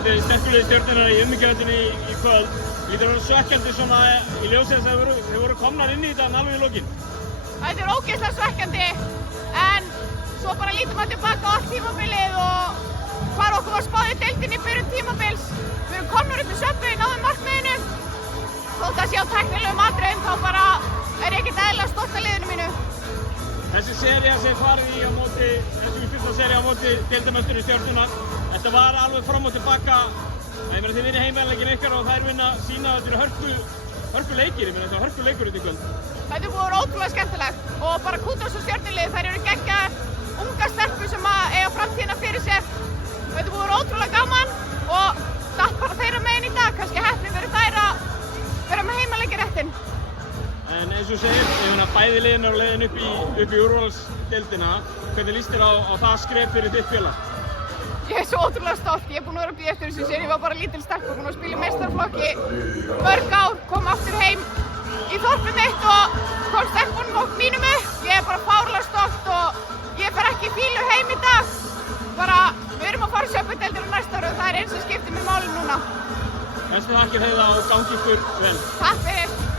móti sterkuliði Stjörnunnar í umhyggjuhöllunni í kvöld. Lítur að vera svekkjandi svona í ljósi þess að þau voru komnar inn í þetta alveg í lokin. Þetta er ógeðslega svekkjandi, en svo bara lítum við tilbaka á allt tímabilið og hvar okkur var spáð í deildinni í byrjun tímabils. Við erum komnar upp í Subway, náðum markmiðinu. Þótt að sé á tæknilegum atriðum þá bara er ég ekkert eðlilega stolt af liðinu mínu. Þessi sería sem farið í á móti, þessi úrslita sería á móti deildarmeisturum Stjörnunnar, þetta var alveg fram og tilbaka. Ég meina þið vinnið heimaleikinn ykkar og þær vinna sína að þetta eru hörkuleikir, ég meina þetta er hörkuleikur út í kvöld. Þetta er búið að vera ótrúlega skemmtilegt og bara kútros og Stjörnulið, þær eru geggjaðar, unga stelpur sem eiga framtíðina fyrir sér. Þetta er búið að vera ótrúlega gaman og datt bara þeirra megin í dag, kannski heppni fyrir þær að vera með heimaleikjaréttinn. En eins og segir, ég meina bæði liðin eru leiðin upp í úrvalsdeildina. Hvernig líst þér á það skref fyrir þitt félag? Ég er svo ótrúlega stolt, ég er búin að vera að bíða eftir þessu sér, ég var bara lítil stelpa, búin að spila í meistaraflokki mörg ár, kom aftur heim í þorpið mitt og kom stelpunum og mínum upp. Ég er bara fárlega stolt og ég fer ekki í fílu heim í dag. Bara, við erum að fara í Subway-deildina á næsta ári og það er eins sem skiptir mér máli núna. Bestu þakkir Heiða og gangi ykkur vel. Takk fyrir.